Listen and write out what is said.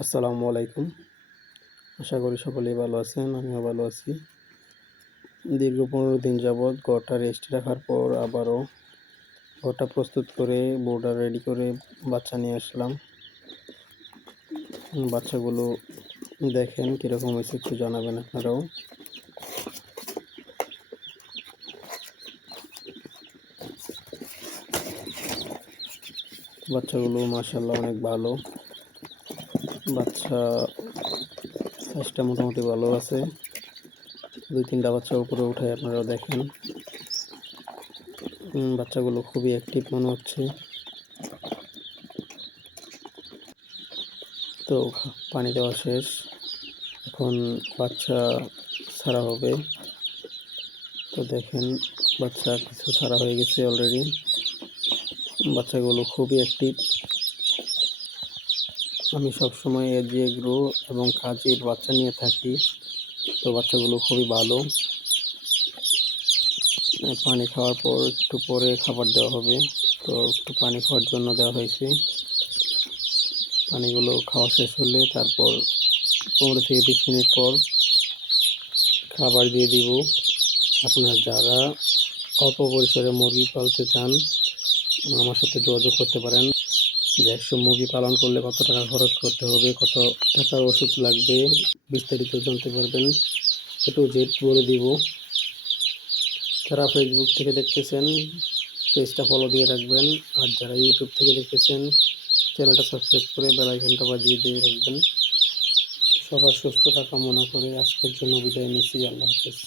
আসসালামু আলাইকুম। আশা করি সকলেই ভালো আছেন, আমিও ভালো আছি। দীর্ঘ পনেরো দিন যাবৎ ঘরটা রেস্ট রাখার পর আবারও ঘরটা প্রস্তুত করে বোর্ডার রেডি করে বাচ্চা নিয়ে আসলাম। বাচ্চাগুলো দেখেন কীরকম হয়েছে, একটু জানাবেন আপনারাও। বাচ্চাগুলো মাসাল্লাহ অনেক ভালো। বাচ্চা সাইজটা মোটামুটি ভালো আছে। দুই তিনটা বাচ্চা উপরে উঠে আপনারা দেখেন। বাচ্চাগুলো খুবই অ্যাক্টিভ মনে হচ্ছে। তো পানি দেওয়া শেষ। এখন বাচ্চা ছাড়া হবে। তো দেখেন, বাচ্চা কিছু ছাড়া হয়ে গেছে অলরেডি বাচ্চাগুলো খুবই অ্যাক্টিভ আমি সবসময় এজিএ গ্রো এবং কাজের বাচ্চা নিয়ে থাকি, তো বাচ্চাগুলো খুবই ভালো। পানি খাওয়ার পর একটু পরে খাবার দেওয়া হবে। তো একটু পানি খাওয়ার জন্য দেওয়া হয়েছে। পানিগুলো খাওয়া শেষ হলে তারপর পনেরো থেকে বিশ মিনিট পর খাবার দিয়ে দিব। আপনারা যারা অল্প পরিসরে মুরগি পালতে চান, আমার সাথে যোগাযোগ করতে পারেন। যে একশো মুরগি পালন করলে কত টাকা খরচ করতে হবে, কত টাকার ওষুধ লাগবে, বিস্তারিত জানতে পারবেন। একটু জেড বলে দিব। যারা ফেসবুক থেকে দেখতেছেন, পেজটা ফলো দিয়ে রাখবেন। আর যারা ইউটিউব থেকে দেখতেছেন, চ্যানেলটা সাবস্ক্রাইব করে বেল আইকনটা বাজিয়ে দিয়ে রাখবেন। সবার সুস্থতা মনে করে আজকের জন্য বিদায় নিচ্ছি। আল্লাহ হাফেজ।